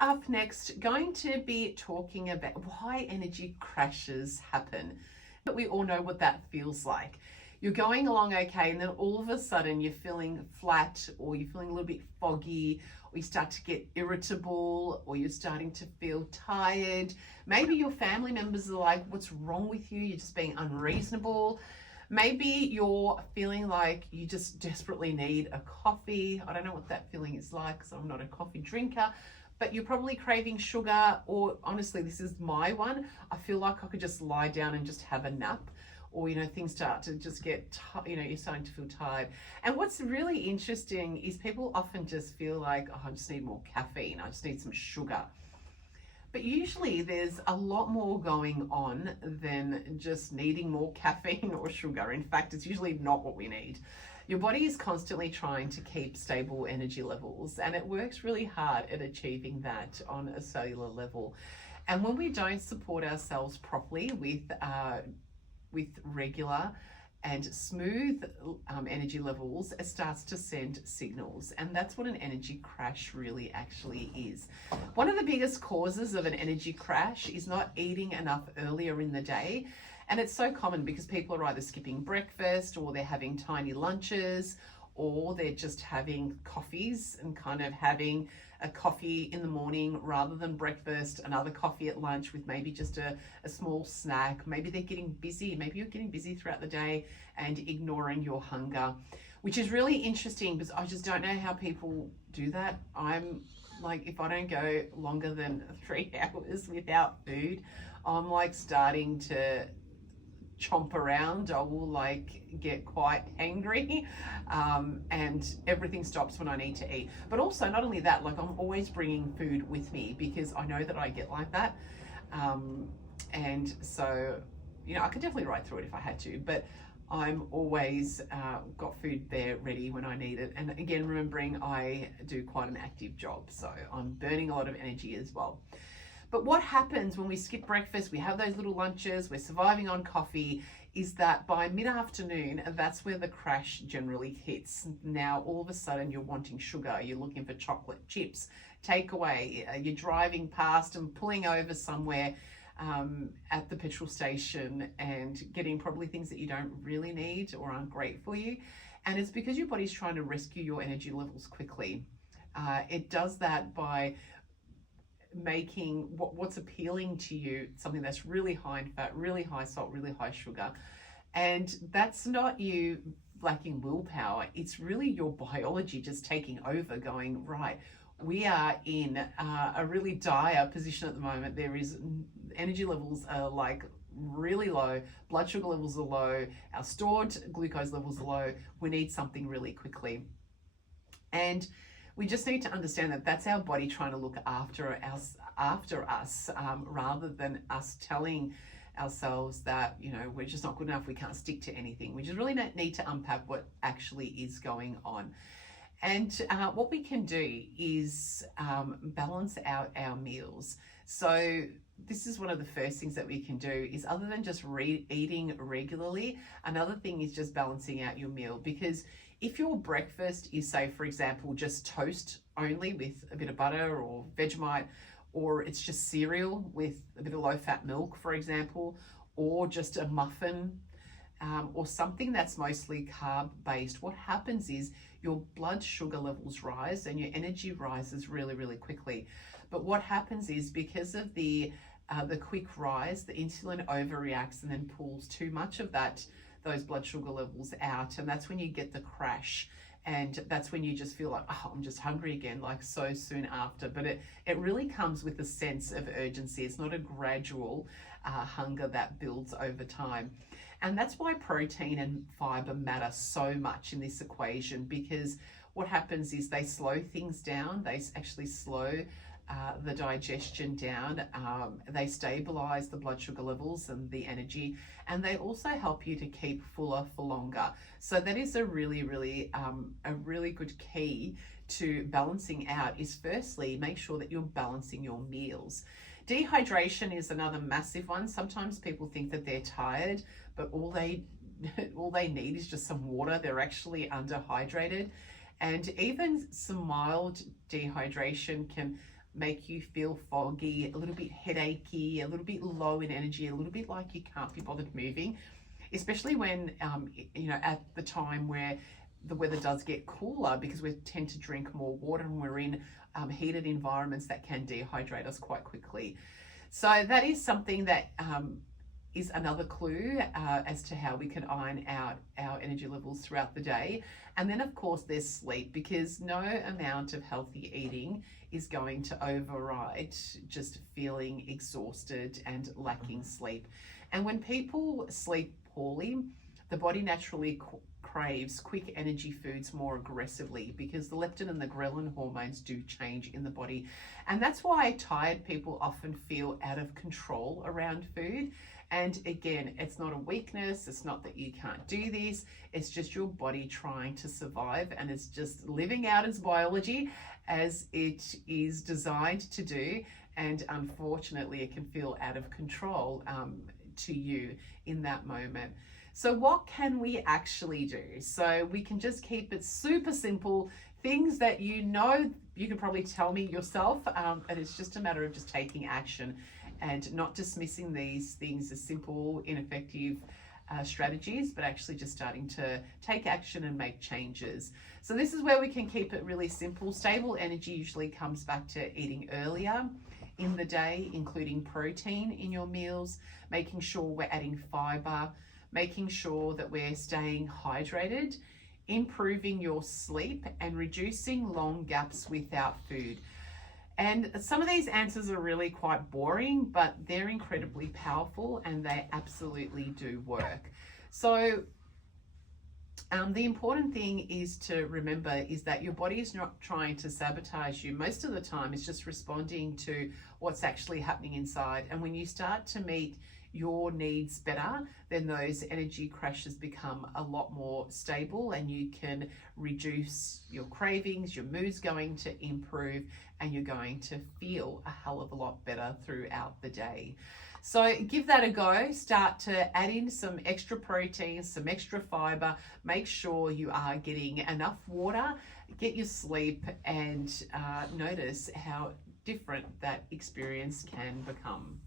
up next, going to be talking about why energy crashes happen. But we all know what that feels like. You're going along okay, and then all of a sudden you're feeling flat, or you're feeling a little bit foggy, or you start to get irritable, or you're starting to feel tired. Maybe your family members are like, what's wrong with you? You're just being unreasonable. Maybe you're feeling like you just desperately need a coffee. I don't know what that feeling is like because I'm not a coffee drinker, but you're probably craving sugar, or honestly, this is my one. I feel like I could just lie down and just have a nap, or things start to just get you're starting to feel tired. And what's really interesting is people often just feel like, oh, I just need more caffeine, I just need some sugar. But usually there's a lot more going on than just needing more caffeine or sugar. In fact, it's usually not what we need. Your body is constantly trying to keep stable energy levels, and it works really hard at achieving that on a cellular level. And when we don't support ourselves properly with regular and smooth energy levels, it starts to send signals, and that's what an energy crash really actually is. One of the biggest causes of an energy crash is not eating enough earlier in the day, and it's so common because people are either skipping breakfast, or they're having tiny lunches, or they're just having coffees and kind of having a coffee in the morning rather than breakfast, another coffee at lunch with maybe just a small snack. Maybe they're getting busy. Maybe you're getting busy throughout the day and ignoring your hunger, which is really interesting because I just don't know how people do that. I'm like, if I don't go longer than 3 hours without food, I'm like starting to chomp around. I will like get quite angry, and everything stops when I need to eat. But also, not only that, like I'm always bringing food with me because I know that I get like that, and so I could definitely ride through it if I had to, but I'm always got food there ready when I need it. And again, remembering I do quite an active job, so I'm burning a lot of energy as well. But what happens when we skip breakfast, we have those little lunches, we're surviving on coffee, is that by mid-afternoon, that's where the crash generally hits. Now, all of a sudden, you're wanting sugar, you're looking for chocolate chips, takeaway, you're driving past and pulling over somewhere at the petrol station and getting probably things that you don't really need or aren't great for you. And it's because your body's trying to rescue your energy levels quickly. It does that by making what's appealing to you something that's really high in fat, really high salt, really high sugar. And that's not you lacking willpower. It's really your biology just taking over, going, right, we are in a really dire position at the moment. There is energy levels are like really low, blood sugar levels are low, our stored glucose levels are low. We need something really quickly. And we just need to understand that that's our body trying to look after us, rather than us telling ourselves that we're just not good enough, we can't stick to anything. We just really need to unpack what actually is going on. And what we can do is balance out our meals. So this is one of the first things that we can do, is other than just eating regularly, another thing is just balancing out your meal. Because if your breakfast is, say, for example, just toast only with a bit of butter or Vegemite, or it's just cereal with a bit of low-fat milk, for example, or just a muffin, or something that's mostly carb-based, what happens is your blood sugar levels rise and your energy rises really, really quickly. But what happens is, because of the quick rise, the insulin overreacts and then pulls too much of those blood sugar levels out, and that's when you get the crash. And that's when you just feel like, oh, I'm just hungry again, like so soon after. But it really comes with a sense of urgency. It's not a gradual hunger that builds over time. And that's why protein and fiber matter so much in this equation, because what happens is they slow things down. They actually slow the digestion down. They stabilize the blood sugar levels and the energy, and they also help you to keep fuller for longer. So that is a really, really good key to balancing out, is firstly, make sure that you're balancing your meals. Dehydration is another massive one. Sometimes people think that they're tired, but all they need is just some water. They're actually underhydrated. And even some mild dehydration can make you feel foggy, a little bit headachy, a little bit low in energy, a little bit like you can't be bothered moving, especially when, at the time where the weather does get cooler, because we tend to drink more water and we're in heated environments that can dehydrate us quite quickly. So that is something that is another clue as to how we can iron out our energy levels throughout the day. And then of course there's sleep, because no amount of healthy eating is going to override just feeling exhausted and lacking sleep. And when people sleep poorly, the body naturally craves quick energy foods more aggressively, because the leptin and the ghrelin hormones do change in the body. And that's why tired people often feel out of control around food. And again, it's not a weakness. It's not that you can't do this. It's just your body trying to survive, and it's just living out its biology as it is designed to do. And unfortunately, it can feel out of control to you in that moment. So what can we actually do? So we can just keep it super simple, things that you can probably tell me yourself, and it's just a matter of just taking action and not dismissing these things as simple, ineffective strategies, but actually just starting to take action and make changes. So this is where we can keep it really simple. Stable energy usually comes back to eating earlier in the day, including protein in your meals, making sure we're adding fiber, making sure that we're staying hydrated, improving your sleep, and reducing long gaps without food. And some of these answers are really quite boring, but they're incredibly powerful and they absolutely do work. So the important thing is to remember is that your body is not trying to sabotage you. Most of the time, it's just responding to what's actually happening inside. And when you start to meet your needs better, then those energy crashes become a lot more stable, and you can reduce your cravings, your mood's going to improve, and you're going to feel a hell of a lot better throughout the day. So give that a go. Start to add in some extra protein, some extra fiber. Make sure you are getting enough water, get your sleep, and notice how different that experience can become.